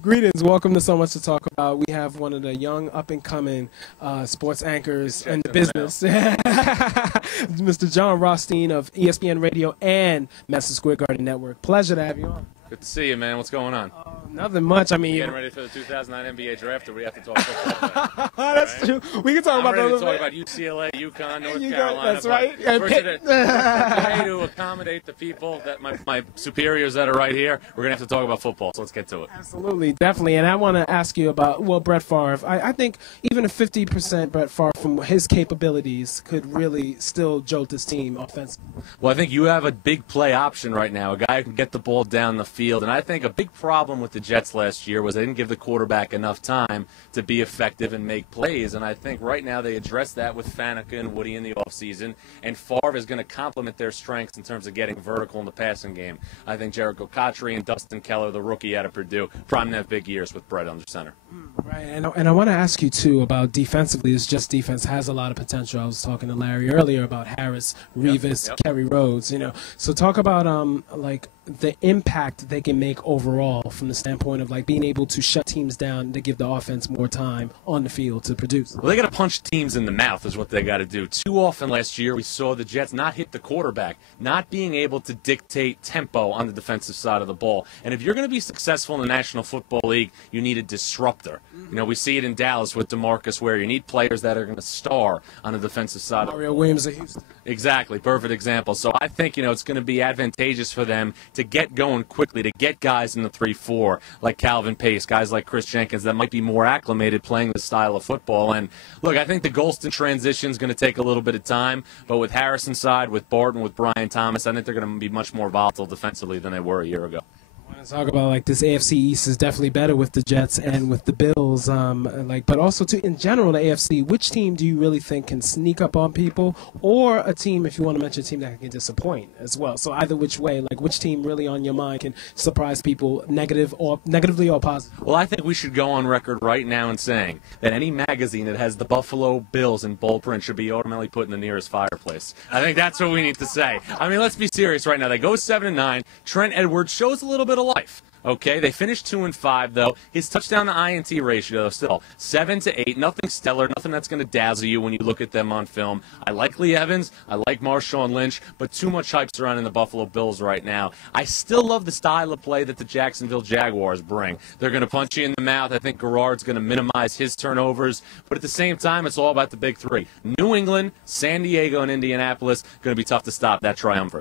Greetings. Welcome to So Much to Talk About. We have one of the young, up-and-coming sports anchors in the business, Mr. Jon Rothstein of ESPN Radio and Madison Square Garden Network. Pleasure to have you on. Good to see you, man. What's going on? Nothing much. I mean, getting ready for the 2009 NBA draft, or we have to talk football? That's true. We can talk about that. I'm ready to talk about UCLA, UConn, North Carolina. That's right. To accommodate the people, that my superiors that are right here, we're going to have to talk about football, so let's get to it. Absolutely, definitely. And I want to ask you about, Brett Favre. I think even a 50% Brett Favre from his capabilities could really still jolt this team offensively. Well, I think you have a big play option right now, a guy who can get the ball down the field. And I think a big problem with the Jets last year was they didn't give the quarterback enough time to be effective and make plays. And I think right now they address that with Faneca and Woody in the offseason. And Favre is going to complement their strengths in terms of getting vertical in the passing game. I think Jericho Cotchery and Dustin Keller, the rookie out of Purdue, probably have big years with Brett under center. Right, and I want to ask you, too, about defensively. It's just defense has a lot of potential. I was talking to Larry earlier about Harris, Revis, Kerry Rhodes, So talk about, the impact they can make overall from the standpoint of, being able to shut teams down to give the offense more time on the field to produce. Well, they got to punch teams in the mouth is what they got to do. Too often last year we saw the Jets not hit the quarterback, not being able to dictate tempo on the defensive side of the ball. And if you're going to be successful in the National Football League, you need a disruptor. We see it in Dallas with DeMarcus Ware. You need players that are going to star on the defensive side. Mario Williams at Houston. Exactly. Perfect example. So I think, it's going to be advantageous for them to get going quickly, to get guys in the 3-4 like Calvin Pace, guys like Chris Jenkins that might be more acclimated playing this style of football. And, look, I think the Golston transition is going to take a little bit of time, but with Harrison's side, with Barton, with Brian Thomas, I think they're going to be much more volatile defensively than they were a year ago. Talk about this AFC East is definitely better with the Jets and with the Bills, but also too in general the AFC. Which team do you really think can sneak up on people, or a team, if you want to mention a team that can disappoint as well? So either which way, which team really on your mind can surprise people, negatively or positive? Well, I think we should go on record right now in saying that any magazine that has the Buffalo Bills in bold print should be automatically put in the nearest fireplace. I think that's what we need to say. I mean, let's be serious right now. They go 7-9. Trent Edwards shows a little bit of life. Okay, they finished 2-5 though. His touchdown to INT ratio still 7-8. Nothing stellar, nothing that's going to dazzle you when you look at them on film. I like Lee Evans, I like Marshawn Lynch, but too much hype surrounding the Buffalo Bills right now. I still love the style of play that the Jacksonville Jaguars bring. They're going to punch you in the mouth. I think Garrard's going to minimize his turnovers, but at the same time, it's all about the big three: New England, San Diego, and Indianapolis. Going to be tough to stop that triumvirate.